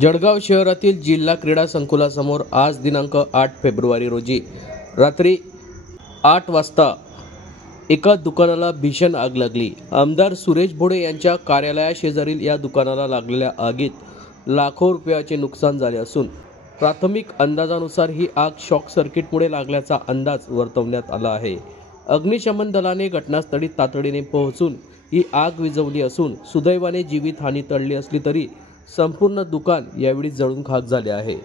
जळगाव शहरातील जिल्हा क्रीडा संकुलासमोर आज दिनांक 8 फेब्रुवारी रोजी रात्री 8 वाजता एका दुकानाला भीषण आग लागली। आमदार सुरेश भोडे यांच्या कार्यालयाशेजारील या दुकानाला लागलेल्या आगीत लाखो रुपयाचे नुकसान झाले असून प्राथमिक अंदाजानुसार ही आग शॉक सर्किटमुळे लागल्याचा अंदाज वर्तवण्यात आला आहे। अग्निशमन दलाने घटनास्थळी तातडीने पोहोचून ही आग विझवली असून सुदैवाने जीवितहानी टळली असली तरी संपूर्ण दुकान यावेळी जळून खाक झाले आहे।